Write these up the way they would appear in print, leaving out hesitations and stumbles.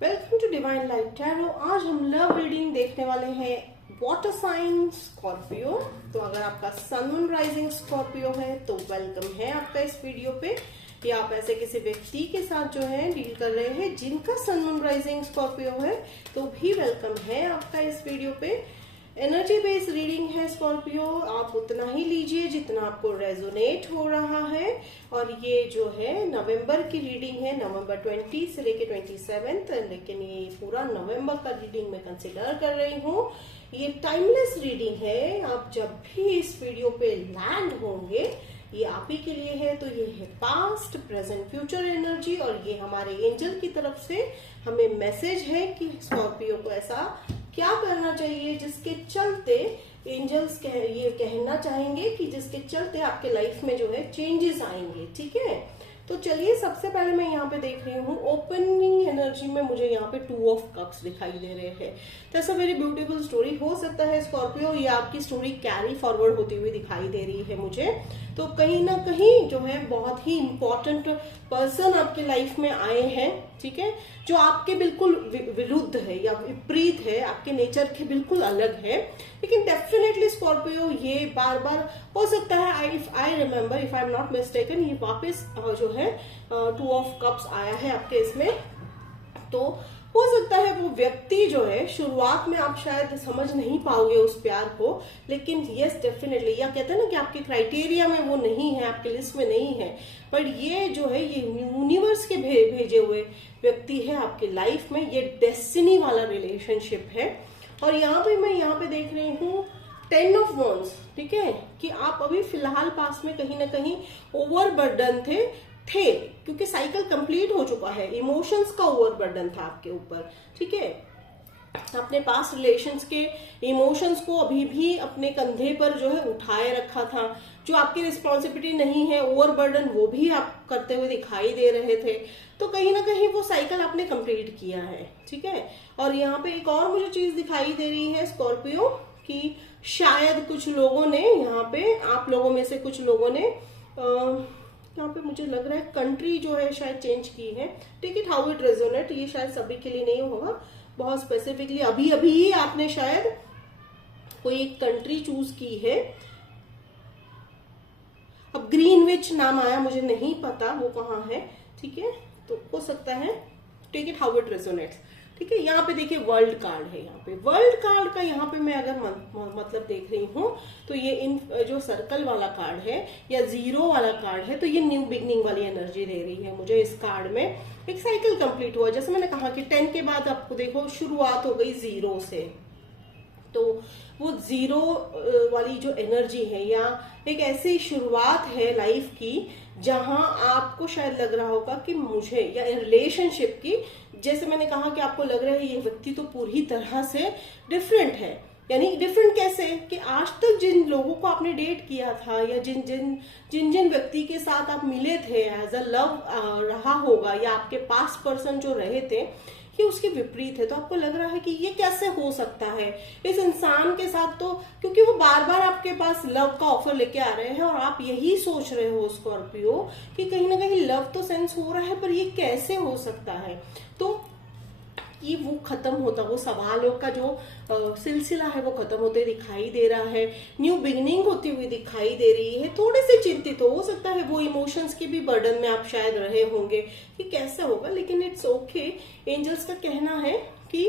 Welcome to divine light tarot. आज हम love reading देखने वाले हैं वाटर साइन स्कॉर्पियो। तो अगर आपका सन मून राइजिंग स्कॉर्पियो है तो वेलकम है आपका इस वीडियो पे। या आप ऐसे किसी व्यक्ति के साथ जो है डील कर रहे हैं जिनका सन मून राइजिंग स्कॉर्पियो है तो भी वेलकम है आपका इस वीडियो पे। एनर्जी बेस्ड रीडिंग है स्कॉर्पियो, आप उतना ही लीजिए जितना आपको रेजोनेट हो रहा है। और ये जो है नवंबर की रीडिंग है, नवंबर 20 से लेके 27, लेकिन ये पूरा नवंबर का रीडिंग मैं कंसिडर कर रही हूँ। ये टाइमलेस रीडिंग है, आप जब भी इस वीडियो पे लैंड होंगे ये आप ही के लिए है। तो ये है पास्ट प्रेजेंट फ्यूचर एनर्जी और ये हमारे एंजल की तरफ से हमें मैसेज है कि स्कॉर्पियो को ऐसा क्या करना चाहिए जिसके चलते एंजल्स ये कहना चाहेंगे कि जिसके चलते आपके लाइफ में जो है चेंजेस आएंगे। ठीक है, तो चलिए सबसे पहले मैं यहाँ पे देख रही हूँ ओपनिंग एनर्जी में मुझे यहाँ पे 2 ऑफ कप्स दिखाई दे रहे हैं। तो ऐसा वेरी ब्यूटीफुल स्टोरी हो सकता है स्कॉर्पियो, ये आपकी स्टोरी कैरी फॉरवर्ड होती हुई दिखाई दे रही है मुझे। तो कहीं ना कहीं जो है बहुत ही इंपॉर्टेंट पर्सन आपके लाइफ में आए हैं, ठीक है, जो आपके बिल्कुल विरुद्ध है या विपरीत है, आपके नेचर के बिल्कुल अलग है। लेकिन डेफिनेटली स्कॉर्पियो ये बार बार हो सकता है, if I remember, if I am not mistaken, ये वापस जो है 2 ऑफ कप्स आया है आपके इसमें। तो हो सकता है वो व्यक्ति जो है शुरुआत में आप शायद समझ नहीं पाओगे उस प्यार को, लेकिन यस डेफिनेटली, या कहते हैं ना कि आपके क्राइटेरिया में वो नहीं है, आपके लिस्ट में नहीं है, पर ये जो है ये यूनिवर्स के भेजे हुए व्यक्ति है आपके लाइफ में। ये डेस्टिनी वाला रिलेशनशिप है। और यहाँ पे देख रही हूँ 10 ऑफ वॉन्ड्स, ठीक है, कि आप अभी फिलहाल पास में कहीं ना कहीं ओवरबर्डन थे क्योंकि साइकिल कंप्लीट हो चुका है, इमोशंस का ओवरबर्डन था आपके ऊपर। ठीक है, अपने पास रिलेशंस के इमोशंस को अभी भी अपने कंधे पर जो है उठाए रखा था, जो आपकी रिस्पॉन्सिबिलिटी नहीं है, ओवरबर्डन वो भी आप करते हुए दिखाई दे रहे थे। तो कहीं ना कहीं वो साइकिल आपने कंप्लीट किया है। ठीक है, और यहाँ पे एक और मुझे चीज दिखाई दे रही है स्कॉर्पियो कि शायद कुछ लोगों ने यहाँ पे, आप लोगों में से कुछ लोगों ने यहाँ पे मुझे लग रहा है कंट्री जो है शायद चेंज की है। Take it how it resonate, ये शायद सभी के लिए नहीं होगा, बहुत स्पेसिफिकली अभी ही आपने शायद कोई एक कंट्री चूज की है। अब ग्रीनविच नाम आया, मुझे नहीं पता वो कहाँ है। ठीक है, तो हो सकता है, take it how it resonates. ठीक है, यहाँ पे देखिए वर्ल्ड कार्ड है, यहाँ पे वर्ल्ड कार्ड का यहाँ पे मैं अगर मतलब देख रही हूँ तो ये इन जो सर्कल वाला कार्ड है या 0 वाला कार्ड है, तो ये न्यू बिगनिंग वाली एनर्जी दे रही है मुझे। इस कार्ड में एक साइकिल कंप्लीट हुआ, जैसे मैंने कहा कि 10 के बाद आपको देखो शुरुआत हो गई 0 से, तो वो 0 वाली जो एनर्जी है या एक ऐसी शुरुआत है लाइफ की जहां आपको शायद लग रहा होगा कि मुझे, या रिलेशनशिप की, जैसे मैंने कहा कि आपको लग रहा है ये व्यक्ति तो पूरी तरह से डिफरेंट है। यानी डिफरेंट कैसे कि आज तक जिन लोगों को आपने डेट किया था या जिन व्यक्ति के साथ आप मिले थे एज अ लव रहा होगा, या आपके पास्ट पर्सन जो रहे थे ये उसके विपरीत है। तो आपको लग रहा है कि ये कैसे हो सकता है इस इंसान के साथ, तो क्योंकि वो बार बार आपके पास लव का ऑफर लेके आ रहे हैं और आप यही सोच रहे हो स्कॉर्पियो कि कहीं ना कहीं लव तो सेंस हो रहा है पर ये कैसे हो सकता है। तो कि वो खत्म होता, वो सवालों का जो सिलसिला है वो खत्म होते दिखाई दे रहा है, न्यू बिगिनिंग होती हुई दिखाई दे रही है। थोड़े से चिंतित हो सकता है, वो इमोशंस के भी बर्डन में आप शायद रहे होंगे कि कैसे होगा, लेकिन इट्स ओके। एंजल्स का कहना है कि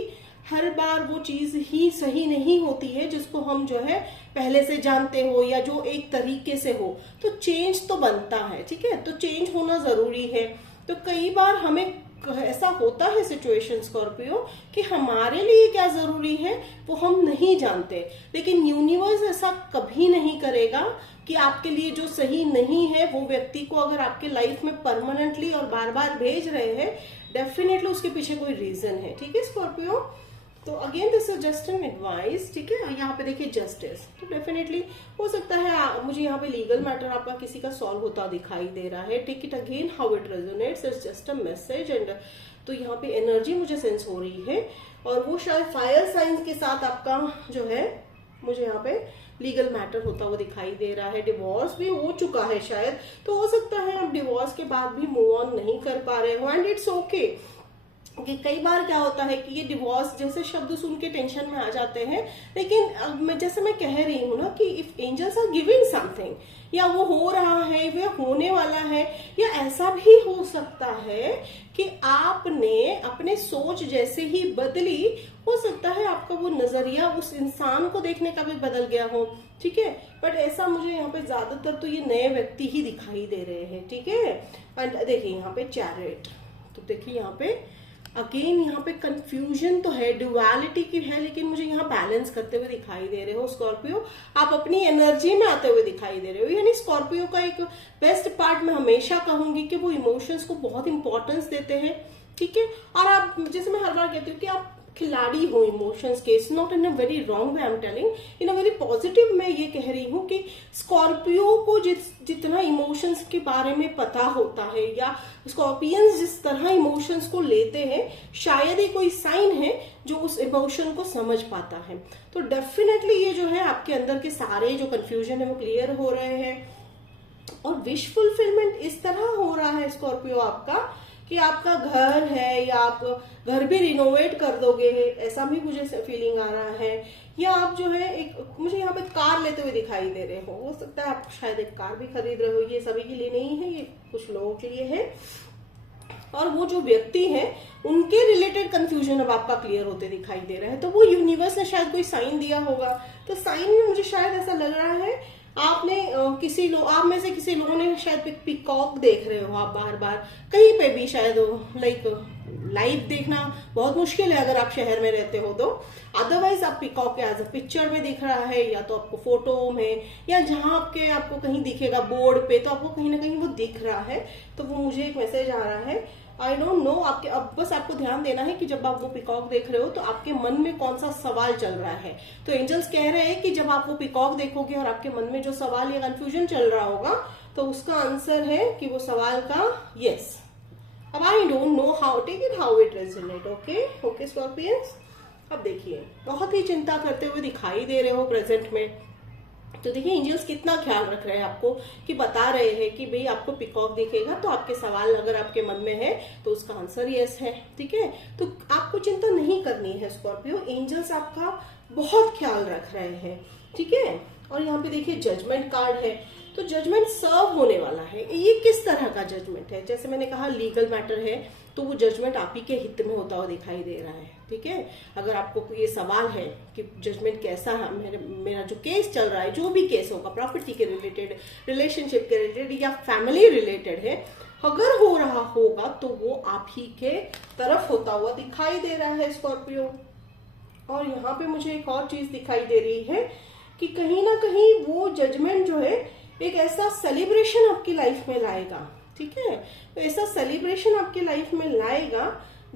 हर बार वो चीज ही सही नहीं होती है जिसको हम जो है पहले से जानते हो या जो एक तरीके से हो, तो चेंज तो बनता है। ठीक है, तो चेंज होना जरूरी है। तो कई बार हमें ऐसा होता है सिचुएशन स्कॉर्पियो कि हमारे लिए क्या जरूरी है वो हम नहीं जानते, लेकिन यूनिवर्स ऐसा कभी नहीं करेगा कि आपके लिए जो सही नहीं है वो व्यक्ति को अगर आपके लाइफ में परमानेंटली और बार बार भेज रहे हैं, डेफिनेटली उसके पीछे कोई रीजन है। ठीक है स्कॉर्पियो, तो again this is just an advice. ठीक है, यहाँ पे देखिए जस्टिस, तो डेफिनेटली हो सकता है मुझे यहाँ पे लीगल मैटर आपका किसी का सॉल्व होता दिखाई दे रहा है। Take it again how it resonates, it's just a message. And तो यहाँ पे एनर्जी मुझे सेंस हो रही है और वो शायद फायर साइंस के साथ आपका जो है मुझे यहाँ पे लीगल मैटर होता हुआ दिखाई दे रहा है। डिवोर्स भी हो चुका है शायद, तो हो सकता है आप डिवोर्स के बाद भी मूव ऑन नहीं कर पा रहे हो, एंड इट्स ओके। कि कई बार क्या होता है कि ये डिवोर्स जैसे शब्द सुन के टेंशन में आ जाते हैं, लेकिन जैसे मैं कह रही हूँ ना कि if angels are giving something, या वो हो रहा है, वो होने वाला है, या ऐसा भी हो सकता है कि आपने अपने सोच जैसे ही बदली, हो सकता है आपका वो नजरिया उस इंसान को देखने का भी बदल गया हो, ठीक है। बट ऐसा मुझे यहाँ पे ज्यादातर तो ये नए व्यक्ति ही दिखाई दे रहे हैं, ठीक है। एंड देखिए यहाँ पे चैरियट, तो देखिए यहाँ पे अगेन यहाँ पे कंफ्यूजन तो है, ड्युअलिटी की है, लेकिन मुझे यहाँ बैलेंस करते हुए दिखाई दे रहे हो स्कॉर्पियो। आप अपनी एनर्जी में आते हुए दिखाई दे रहे हो। यानी स्कॉर्पियो का एक बेस्ट पार्ट मैं हमेशा कहूंगी कि वो इमोशंस को बहुत इंपॉर्टेंस देते हैं, ठीक है। और आप, जैसे मैं हर बार कहती हूँ कि आप खिलाड़ी हो इमोशंस के, it's not in a very wrong way, I am telling in a very positive. मैं ये कह रही हूँ कि स्कॉर्पियो को जितना इमोशंस के बारे में पता होता है, या स्कॉर्पियंस जिस तरह इमोशंस को लेते हैं, शायद ये कोई साइन है जो उस इमोशन को समझ पाता है। तो डेफिनेटली ये जो है आपके अंदर के सारे जो कंफ्यूजन है वो क्लियर हो रहे हैं। और विश फुलफिलमेंट इस तरह हो रहा है स्कॉर्पियो आपका कि आपका घर है, या आप घर भी रिनोवेट कर दोगे, ऐसा भी मुझे फीलिंग आ रहा है। या आप जो है एक, मुझे यहाँ पे कार लेते हुए दिखाई दे रहे हो सकता है आप शायद एक कार भी खरीद रहे हो। ये सभी के लिए नहीं है, ये कुछ लोगों के लिए है। और वो जो व्यक्ति है उनके रिलेटेड कंफ्यूजन अब आपका क्लियर होते दिखाई दे रहा है। तो वो यूनिवर्स ने शायद कोई साइन दिया होगा। तो साइन में मुझे शायद ऐसा लग रहा है आपने आप में से किसी लोगों ने शायद पीकॉक देख रहे हो आप बार बार कहीं पे भी, शायद लाइक लाइव देखना बहुत मुश्किल है अगर आप शहर में रहते हो तो। अदरवाइज आप पीकॉक एज अ पिक्चर में दिख रहा है, या तो आपको फोटो में, या जहां आपको कहीं दिखेगा बोर्ड पे, तो आपको कहीं ना कहीं वो दिख रहा है। तो वो मुझे एक मैसेज आ रहा है, आई डोंट नो आपके, अब बस आपको ध्यान देना है कि जब आप वो पीकॉक देख रहे हो तो आपके मन में कौन सा सवाल चल रहा है। तो एंजल्स कह रहे हैं कि जब आप वो पीकॉक देखोगे और आपके मन में जो सवाल या कंफ्यूजन चल रहा होगा, तो उसका आंसर है कि वो सवाल का यस। अब I don't know how take it, how it resonate. Okay scorpions, अब देखिए बहुत ही चिंता करते हुए दिखाई दे रहे हो प्रेजेंट में। तो देखिए एंजल्स कितना ख्याल रख रहे हैं आपको, कि बता रहे हैं कि भाई आपको पीकॉक दिखेगा तो आपके सवाल अगर आपके मन में है तो उसका आंसर यस है, ठीक है। तो आपको चिंता नहीं करनी है स्कॉर्पियो, एंजल्स आपका बहुत ख्याल रख रहे हैं, ठीक है। और यहाँ पे देखिए जजमेंट कार्ड है, तो जजमेंट सर्व होने वाला है। ये किस तरह का जजमेंट है, जैसे मैंने कहा लीगल मैटर है, तो वो जजमेंट आप ही के हित में होता हुआ दिखाई दे रहा है, ठीक है। अगर आपको ये सवाल है कि जजमेंट कैसा है, मेरा जो केस चल रहा है, जो भी केस होगा, प्रॉपर्टी के रिलेटेड, रिलेशनशिप के रिलेटेड, या फैमिली रिलेटेड है, अगर हो रहा होगा तो वो आप ही के तरफ होता हुआ दिखाई दे रहा है स्कॉर्पियो। और यहाँ पे मुझे एक और चीज दिखाई दे रही है कि कहीं ना कहीं वो जजमेंट जो है एक ऐसा सेलिब्रेशन आपकी लाइफ में लाएगा, ठीक है। तो ऐसा सेलिब्रेशन आपकी लाइफ में लाएगा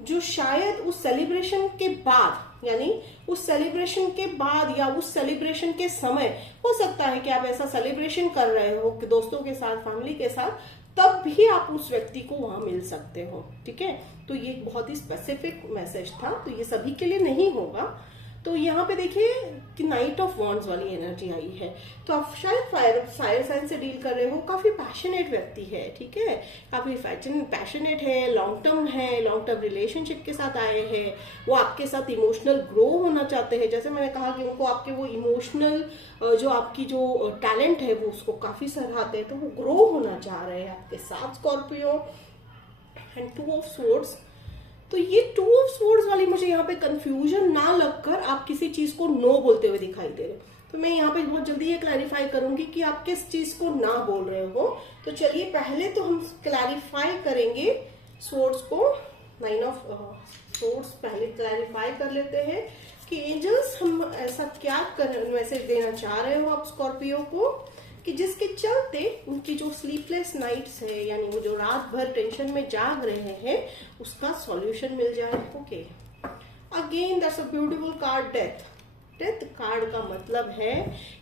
जो शायद उस सेलिब्रेशन के बाद, यानी उस सेलिब्रेशन के बाद या उस सेलिब्रेशन के समय, हो सकता है कि आप ऐसा सेलिब्रेशन कर रहे हो कि दोस्तों के साथ, फैमिली के साथ, तब भी आप उस व्यक्ति को वहां मिल सकते हो, ठीक है। तो ये एक बहुत ही स्पेसिफिक मैसेज था, तो ये सभी के लिए नहीं होगा। तो यहाँ पे देखिए कि नाइट ऑफ वॉन्ड्स वाली एनर्जी आई है, तो आप शायद फायर साइन से डील कर रहे हो। काफी पैशनेट व्यक्ति है, ठीक है, काफी पैशनेट है, लॉन्ग टर्म रिलेशनशिप के साथ आए हैं। वो आपके साथ इमोशनल ग्रो होना चाहते हैं। जैसे मैंने कहा कि उनको आपके वो इमोशनल जो आपकी जो टैलेंट है वो उसको काफी सराहते हैं, तो वो ग्रो होना चाह रहे हैं आपके साथ स्कॉर्पियो। एंड 2 ऑफ स्वॉर्ड्स, तो ये 2 ऑफ स्वॉर्ड्स वाली मुझे यहाँ पे कंफ्यूजन ना लगकर आप किसी चीज को नो बोलते हुए दिखाई दे रहे हो। तो मैं यहाँ पे बहुत जल्दी ये क्लैरिफाई करूंगी कि आप किस चीज को ना बोल रहे हो। तो चलिए पहले तो हम क्लैरिफाई करेंगे स्वॉर्ड्स को। 9 ऑफ स्वॉर्ड्स पहले क्लैरिफाई कर लेते हैं कि एंजल्स हम ऐसा क्या मैसेज देना चाह रहे हो आप स्कॉर्पियो को, कि जिसके चलते उनकी जो स्लीपलेस नाइट्स है, यानी वो जो रात भर टेंशन में जाग रहे हैं, उसका सॉल्यूशन मिल जाए। Okay, again that's a beautiful card, death. Death card का मतलब है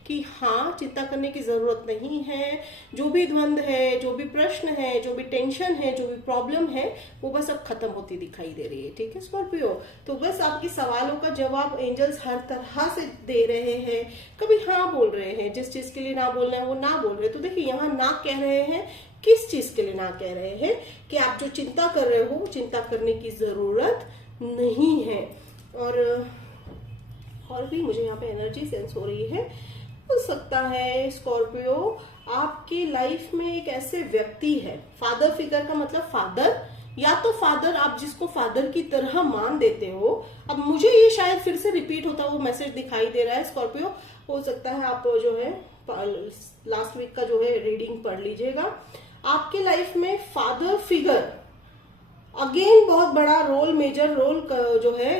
कि हाँ, चिंता करने की जरूरत नहीं है। जो भी द्वंद है, जो भी प्रश्न है, जो भी टेंशन है, जो भी प्रॉब्लम है, वो बस अब खत्म होती दिखाई दे रही है, ठीक है स्कॉर्पियो। तो बस आपके सवालों का जवाब एंजल्स हर तरह से दे रहे हैं। कभी हाँ बोल रहे हैं, जिस चीज के लिए ना बोलना है वो ना बोल रहे। तो देखिए यहाँ ना कह रहे हैं किस चीज के लिए ना कह रहे हैं कि आप जो चिंता कर रहे हो वो चिंता करने की जरूरत नहीं है। और भी मुझे यहाँ पे एनर्जी सेंस हो रही है। हो सकता है स्कॉर्पियो आपकी लाइफ में एक ऐसे व्यक्ति है, फादर फिगर का मतलब फादर, या तो फादर आप जिसको फादर की तरह मान देते हो। अब मुझे ये शायद फिर से रिपीट होता वो मैसेज दिखाई दे रहा है स्कॉर्पियो। हो सकता है आप जो है लास्ट वीक का जो है रीडिंग पढ़ लीजिएगा। आपके लाइफ में फादर फिगर अगेन बहुत बड़ा रोल, मेजर रोल जो है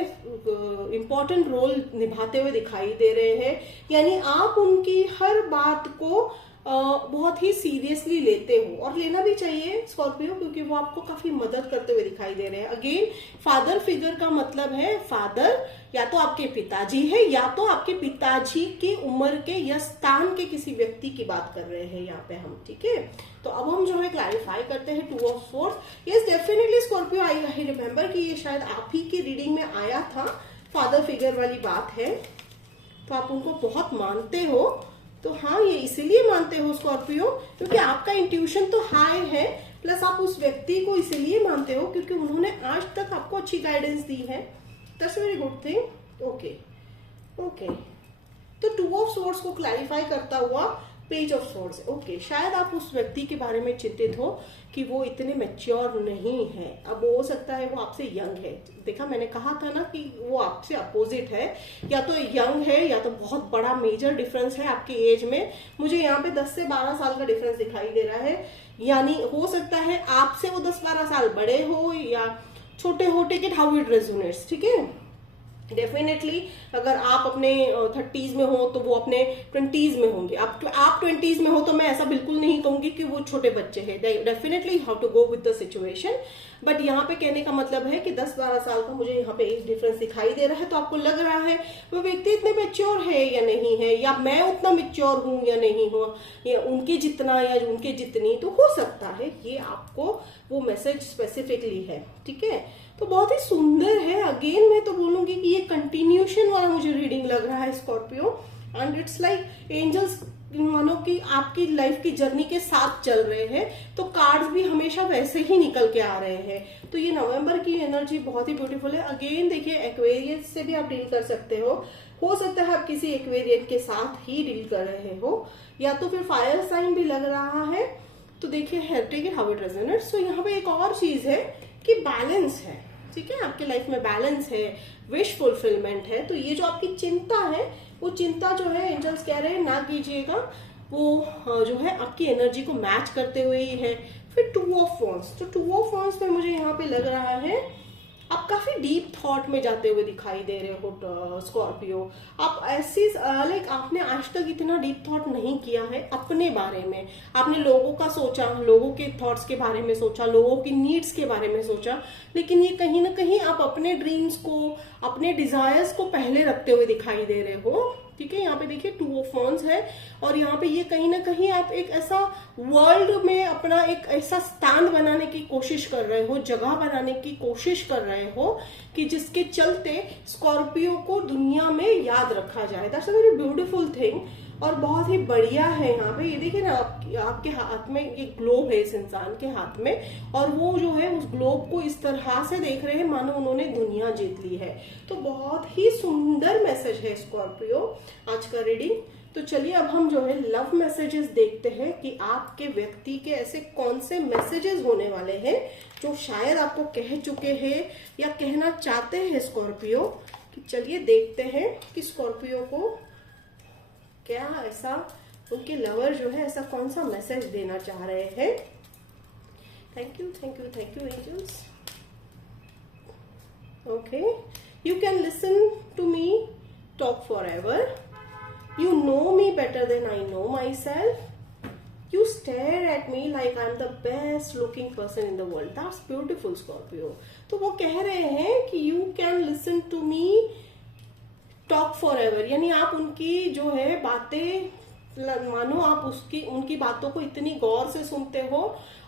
इंपॉर्टेंट रोल निभाते हुए दिखाई दे रहे हैं। यानी आप उनकी हर बात को बहुत ही सीरियसली लेते हो, और लेना भी चाहिए स्कॉर्पियो, क्योंकि वो आपको काफी मदद करते हुए दिखाई दे रहे हैं। अगेन फादर फिगर का मतलब है फादर या तो आपके पिताजी है या तो आपके पिताजी की उम्र के या स्थान के किसी व्यक्ति की बात कर रहे हैं यहाँ पे हम, ठीक है। तो अब हम जो है क्लैरिफाई करते हैं 2 of swords. Yes definitely Scorpio, I remember कि ये शायद आप ही की रीडिंग में आया था, फादर फिगर वाली बात है। तो आप उनको बहुत मानते हो, तो हाँ ये इसीलिए मानते हो स्कॉर्पियो क्योंकि आपका इंट्यूशन तो हाई है, प्लस आप उस व्यक्ति को इसीलिए मानते हो क्योंकि उन्होंने आज तक आपको अच्छी गाइडेंस दी है। That's very good thing. Okay तो 2 ऑफ सोर्ड्स को क्लैरिफाई करता हुआ पेज ऑफ सोर्ड्स। ओके, शायद आप उस व्यक्ति के बारे में चिंतित हो कि वो इतने मैच्योर नहीं है। अब हो सकता है वो आपसे यंग है। देखा, मैंने कहा था ना कि वो आपसे अपोजिट है, या तो यंग है या तो बहुत बड़ा मेजर डिफरेंस है आपके एज में। मुझे यहाँ पे 10 से 12 साल का डिफरेंस दिखाई दे रहा है। यानी हो सकता है आपसे वो 10-12 साल बड़े हो या छोटे हो, take it how it resonates, ठीक है। डेफिनेटली अगर आप अपने 30s में हो तो वो अपने 20s में होंगे। आप 20s में हो तो मैं ऐसा बिल्कुल नहीं कहूंगी कि वो छोटे बच्चे हैं। Definitely how to go with the situation. But यहाँ पे कहने का मतलब है कि 10-12 साल का मुझे यहाँ पे एज डिफरेंस दिखाई दे रहा है। तो आपको लग रहा है वो व्यक्ति इतने मैच्योर है या नहीं है, या मैं उतना मैच्योर हूं या नहीं हूं, या उनके जितना या उनके जितनी। तो हो सकता है ये आपको वो मैसेज स्पेसिफिकली है, ठीक है। तो बहुत ही सुंदर है। अगेन मैं तो बोलूंगी कि ये कंटिन्यूशन वाला मुझे रीडिंग लग रहा है Scorpio. And it's like angels मानो कि आपकी लाइफ की जर्नी के साथ चल रहे हैं, तो कार्ड्स भी हमेशा वैसे ही निकल के आ रहे हैं। तो ये नवंबर की एनर्जी बहुत ही ब्यूटीफुल है। अगेन देखिए, एक्वेरियस से भी आप डील कर सकते हो सकता है आप किसी एक्वेरियन के साथ ही डील कर रहे हो, या तो फिर फायर साइन भी लग रहा है। तो देखिए, take it how it resonates. तो यहाँ पे एक और चीज है कि बैलेंस है, ठीक है। आपके लाइफ में बैलेंस है, विश फुलफिलमेंट है। तो ये जो आपकी चिंता है, वो चिंता जो है एंजल्स कह रहे हैं ना कीजिएगा, वो जो है आपकी एनर्जी को मैच करते हुए ही है। फिर 2 ऑफ वॉन्ड्स। तो 2 ऑफ वॉन्ड्स में मुझे यहाँ पे लग रहा है आप काफी डीप थॉट में जाते हुए दिखाई दे रहे हो स्कॉर्पियो। आप ऐसी लाइक आपने आज तक इतना डीप थॉट नहीं किया है अपने बारे में। आपने लोगों का सोचा, लोगों के थॉट्स के बारे में सोचा, लोगों की नीड्स के बारे में सोचा, लेकिन ये कहीं ना कहीं आप अपने ड्रीम्स को, अपने डिजायर्स को पहले रखते हुए दिखाई दे रहे हो, ठीक है। यहाँ पे देखिए 2 ऑफ वॉन्ड्स है, और यहाँ पे ये कहीं ना कहीं आप एक ऐसा वर्ल्ड में अपना एक ऐसा स्थान बनाने की कोशिश कर रहे हो, जगह बनाने की कोशिश कर रहे हो कि जिसके चलते स्कॉर्पियो को दुनिया में याद रखा जाए। That's a very beautiful thing, और बहुत ही बढ़िया है। यहाँ पे ये देखिए ना, आपके हाथ में एक ग्लोब है, इस इंसान के हाथ में, और वो जो है उस ग्लोब को इस तरह से देख रहे हैं मानो उन्होंने दुनिया जीत ली है। तो बहुत ही सुंदर मैसेज है स्कॉर्पियो आज का रीडिंग। तो चलिए अब हम जो है लव मैसेजेस देखते हैं कि आपके व्यक्ति के ऐसे कौन से मैसेजेस होने वाले हैं जो शायद आपको कह चुके हैं या कहना चाहते हैं स्कॉर्पियो। कि चलिए देखते हैं कि स्कॉर्पियो को क्या ऐसा उनके लवर जो है ऐसा कौन सा मैसेज देना चाह रहे हैं। Thank you angels. Okay, you can listen to me talk forever. You know me better than I know myself. You stare at me like I'm the best looking person in the world. That's beautiful, Scorpio. तो वो कह रहे हैं कि you can listen to me talk forever. यानी आप उनकी जो है बातें मानो आप उनकी बातों को इतनी गौर से सुनते हो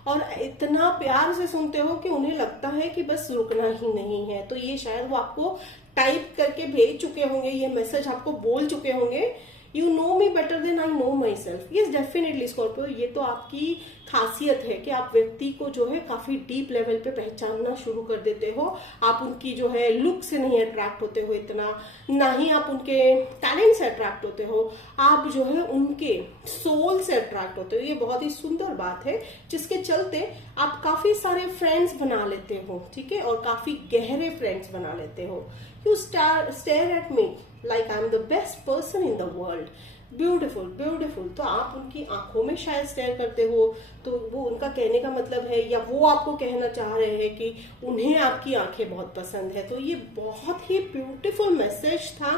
और इतना प्यार से सुनते हो कि उन्हें लगता है कि बस रुकना ही नहीं है। तो ये शायद वो आपको टाइप करके भेज चुके होंगे, ये मैसेज आपको बोल चुके होंगे, you know me better than I know myself. Yes definitely Scorpio, ये तो आपकी खासियत है कि आप व्यक्ति को जो है काफी डीप लेवल पे पहचानना शुरू कर देते हो। आप उनकी जो है लुक से नहीं अट्रैक्ट होते हो इतना, ना ही आप उनके टैलेंट से अट्रैक्ट होते हो, आप जो है उनके सोल से अट्रैक्ट होते हो। ये बहुत ही सुंदर बात है जिसके चलते आप काफी सारे फ्रेंड्स बना लेते हो, ठीक है, और काफी गहरे फ्रेंड्स बना लेते हो। You stare at me like I am the best person in the world. Beautiful beautiful. तो आप उनकी आंखों में शायद स्टेयर करते हो, तो वो उनका कहने का मतलब है, या वो आपको कहना चाह रहे हैं कि उन्हें आपकी आंखें बहुत पसंद है। तो ये बहुत ही ब्यूटिफुल मैसेज था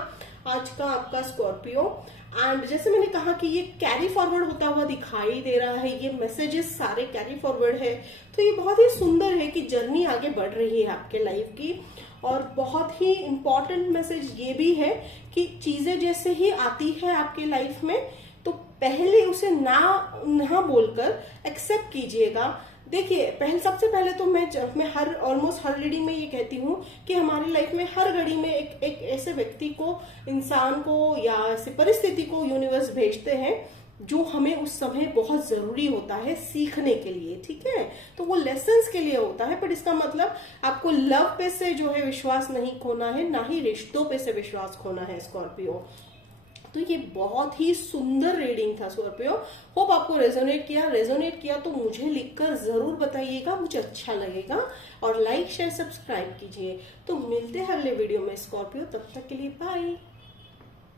आज का आपका स्कॉर्पियो। एंड जैसे मैंने कहा कि ये कैरी फॉरवर्ड होता हुआ दिखाई दे रहा है, ये मैसेजेस सारे कैरी फॉरवर्ड है। तो ये बहुत ही सुंदर है कि जर्नी आगे बढ़ रही है आपके लाइफ की। और बहुत ही इंपॉर्टेंट मैसेज ये भी है कि चीजें जैसे ही आती है आपके लाइफ में, तो पहले उसे ना बोलकर एक्सेप्ट कीजिएगा। देखिए सबसे पहले तो मैं ऑलमोस्ट हर रीडिंग में ये कहती हूँ कि हमारी लाइफ में हर घड़ी में एक ऐसे व्यक्ति को, इंसान को या ऐसी परिस्थिति को यूनिवर्स भेजते हैं जो हमें उस समय बहुत जरूरी होता है सीखने के लिए, ठीक है। तो वो लेसन्स के लिए होता है, बट इसका मतलब आपको लव पे से जो है विश्वास नहीं खोना है, ना ही रिश्तों पे से विश्वास खोना है स्कॉर्पियो। तो ये बहुत ही सुंदर रीडिंग था स्कॉर्पियो। होप आपको रेजोनेट किया तो मुझे लिखकर जरूर बताइएगा, मुझे अच्छा लगेगा। और लाइक शेयर सब्सक्राइब कीजिए। तो मिलते हैं अगले वीडियो में स्कॉर्पियो, तब तक के लिए बाय।